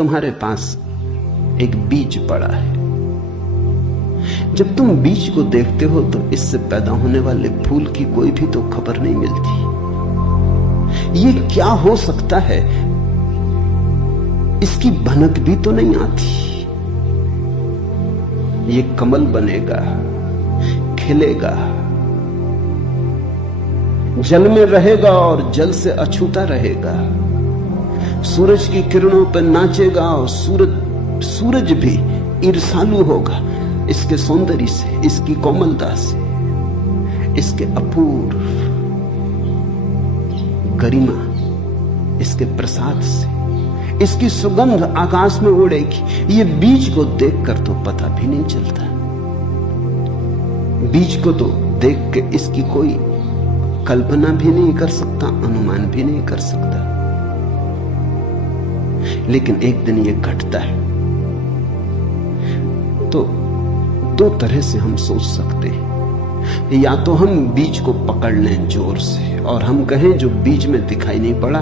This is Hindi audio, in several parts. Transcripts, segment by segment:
तुम्हारे पास एक बीज पड़ा है। जब तुम बीज को देखते हो तो इससे पैदा होने वाले फूल की कोई भी तो खबर नहीं मिलती। ये क्या हो सकता है, इसकी भनक भी तो नहीं आती। ये कमल बनेगा, खिलेगा, जल में रहेगा और जल से अछूता रहेगा, सूरज की किरणों पर नाचेगा और सूरज भी ईर्ष्यालु होगा इसके सौंदर्य से, इसकी कोमलता से, इसके अपूर्व गरिमा, इसके प्रसाद से, इसकी सुगंध आकाश में उड़ेगी। ये बीज को देखकर तो पता भी नहीं चलता। बीज को तो देख के इसकी कोई कल्पना भी नहीं कर सकता, अनुमान भी नहीं कर सकता। लेकिन एक दिन ये घटता है तो दो तरह से हम सोच सकते हैं। या तो हम बीज को पकड़ लें जोर से और हम कहें जो बीज में दिखाई नहीं पड़ा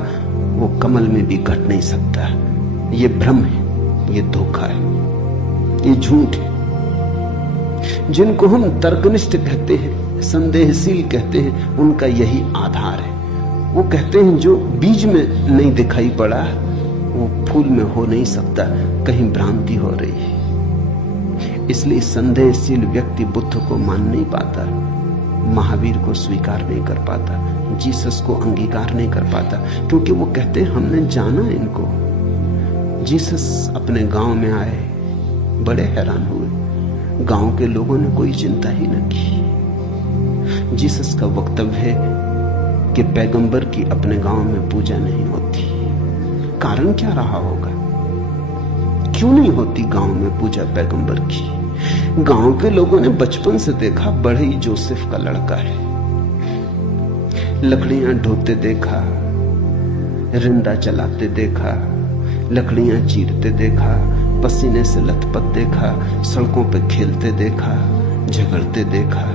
वो कमल में भी घट नहीं सकता। ये भ्रम है, ये धोखा है, ये झूठ है। जिनको हम तर्कनिष्ठ कहते हैं, संदेहशील कहते हैं, उनका यही आधार है। वो कहते हैं जो बीज में नहीं दिखाई पड़ा वो फूल में हो नहीं सकता, कहीं भ्रांति हो रही है। इसलिए संदेहशील व्यक्ति बुद्ध को मान नहीं पाता, महावीर को स्वीकार नहीं कर पाता, जीसस को अंगीकार नहीं कर पाता, क्योंकि वो कहते हैं हमने जाना इनको। जीसस अपने गांव में आए, बड़े हैरान हुए, गांव के लोगों ने कोई चिंता ही न की। जीसस का वक्तव्य है कि पैगंबर की अपने गांव में पूजा नहीं होती। कारण क्या रहा होगा, क्यों नहीं होती गांव में पूजा पैगंबर की? गांव के लोगों ने बचपन से देखा, बड़े ही जोसेफ का लड़का है, लकड़ियां ढोते देखा, रिंदा चलाते देखा, लकड़ियां चीरते देखा, पसीने से लथपथ देखा, सड़कों पे खेलते देखा, झगड़ते देखा।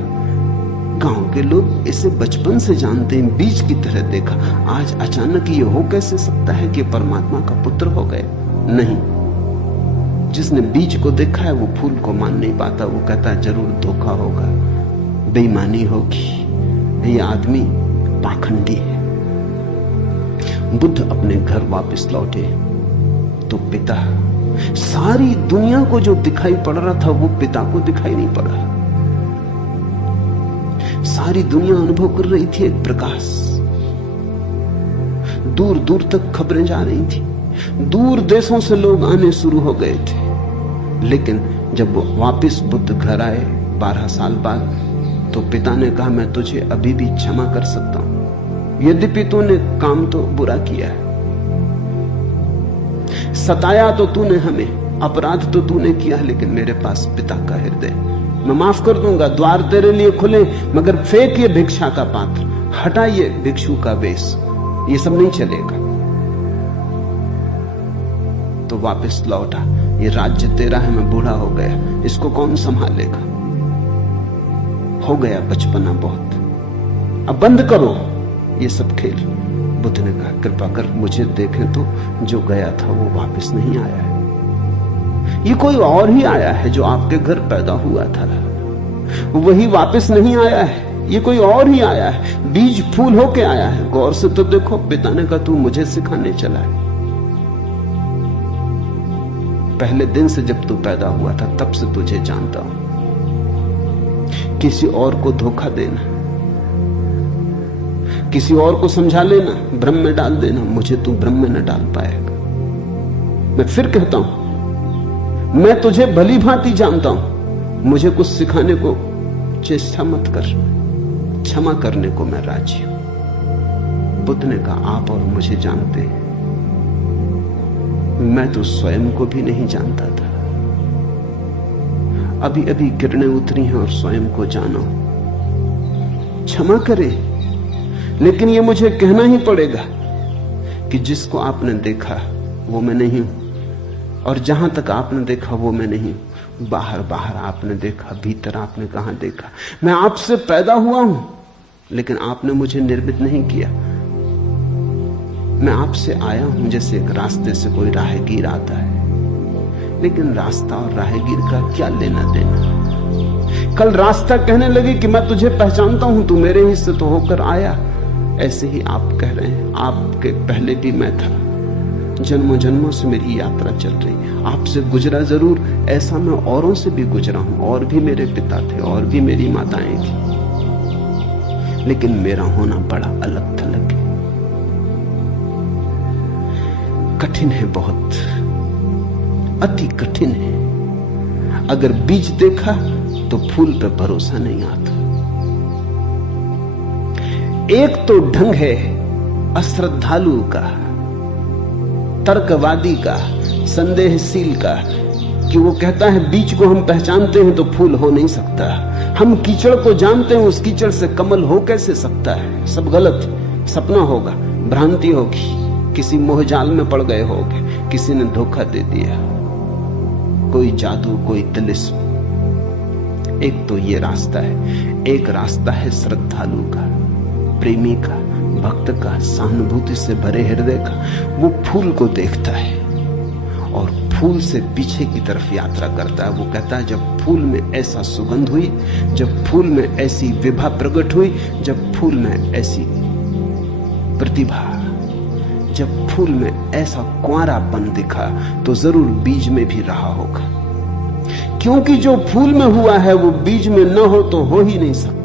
गांव के लोग इसे बचपन से जानते हैं, बीज की तरह देखा। आज अचानक ये हो कैसे सकता है कि परमात्मा का पुत्र हो गए? नहीं, जिसने बीज को देखा है वो फूल को मान नहीं पाता। वो कहता जरूर धोखा होगा, बेईमानी होगी, ये आदमी पाखंडी है। बुद्ध अपने घर वापस लौटे तो पिता, सारी दुनिया को जो दिखाई पड़ रहा था वो पिता को दिखाई नहीं पड़ा। सारी दुनिया अनुभव कर रही थी एक प्रकाश, दूर दूर तक खबरें जा रही थी, दूर देशों से लोग आने शुरू हो गए थे। लेकिन जब वापस बुद्ध घर आए 12 साल बाद, तो पिता ने कहा मैं तुझे अभी भी क्षमा कर सकता हूं, यद्यपि तूने काम तो बुरा किया है, सताया तो तूने हमें, अपराध तो तूने किया, लेकिन मेरे पास पिता का हृदय, मैं माफ कर दूंगा, द्वार तेरे लिए खुले, मगर फेंकिए भिक्षा का पात्र, हटाइए भिक्षु का वेश, ये सब नहीं चलेगा। तो वापस लौटा, ये राज्य तेरा है, मैं बूढ़ा हो गया, इसको कौन संभालेगा? हो गया बचपना बहुत, अब बंद करो ये सब खेल। बुद्ध ने कहा कृपा कर मुझे देखें तो, जो गया था वो वापस नहीं आया है, ये कोई और ही आया है। जो आपके घर पैदा हुआ था वही वापस नहीं आया है, ये कोई और ही आया है, बीज फूल होके आया है। गौर से तो देखो। पिता ने कहा तू मुझे सिखाने चला है। पहले दिन से जब तू पैदा हुआ था तब से तुझे जानता हूं। किसी और को धोखा देना, किसी और को समझा लेना, भ्रम में डाल देना, मुझे तू भ्रम में न डाल पाएगा। मैं फिर कहता हूं, मैं तुझे भली भांति जानता हूं, मुझे कुछ सिखाने को चेष्टा मत कर, क्षमा करने को मैं राजी हूं। बुद्ध ने कहा आप और मुझे जानते हैं, मैं तो स्वयं को भी नहीं जानता था, अभी अभी किरणें उतरी हैं और स्वयं को जाना। क्षमा करें, लेकिन ये मुझे कहना ही पड़ेगा कि जिसको आपने देखा वो मैं नहीं हूं, और जहां तक आपने देखा वो मैं नहीं हूं। बाहर बाहर आपने देखा, भीतर आपने कहां देखा? मैं आपसे पैदा हुआ हूं, लेकिन आपने मुझे निर्मित नहीं किया। मैं आपसे आया हूं जैसे एक रास्ते से कोई राहगीर आता है, लेकिन रास्ता और राहगीर का क्या लेना देना। कल रास्ता कहने लगी कि मैं तुझे पहचानता हूं, तू मेरे ही से तो होकर आया। ऐसे ही आप कह रहे हैं, आपके पहले भी मैं था, जन्मों जन्मों से मेरी यात्रा चल रही, आपसे गुजरा जरूर, ऐसा मैं औरों से भी गुजरा हूं, और भी मेरे पिता थे, और भी मेरी माताएं थी, लेकिन मेरा होना बड़ा अलग थलग है, कठिन है, बहुत अति कठिन है। अगर बीज देखा तो फूल पे भरोसा नहीं आता। एक तो ढंग है अश्रद्धालु का, तर्कवादी का, संदेहशील का, कि वो कहता है बीज को हम पहचानते हैं तो फूल हो नहीं सकता, हम कीचड़ को जानते हैं, उस कीचड़ से कमल हो कैसे सकता है, सब गलत, सपना होगा, भ्रांति होगी, किसी मोहजाल में पड़ गए होगे, किसी ने धोखा दे दिया, कोई जादू, कोई तिलिस्म। एक तो ये रास्ता है, एक रास्ता है श्रद्धालु का, प्रेमी का, भक्त का, सहानुभूति से भरे हृदय का। वो फूल को देखता है और फूल से पीछे की तरफ यात्रा करता है। वो कहता है जब फूल में ऐसा सुगंध हुई, जब फूल में ऐसी विभा प्रकट हुई, जब फूल में ऐसी प्रतिभा, जब फूल में ऐसा कुंवारापन दिखा, तो जरूर बीज में भी रहा होगा, क्योंकि जो फूल में हुआ है वो बीज में न हो तो हो ही नहीं सकता।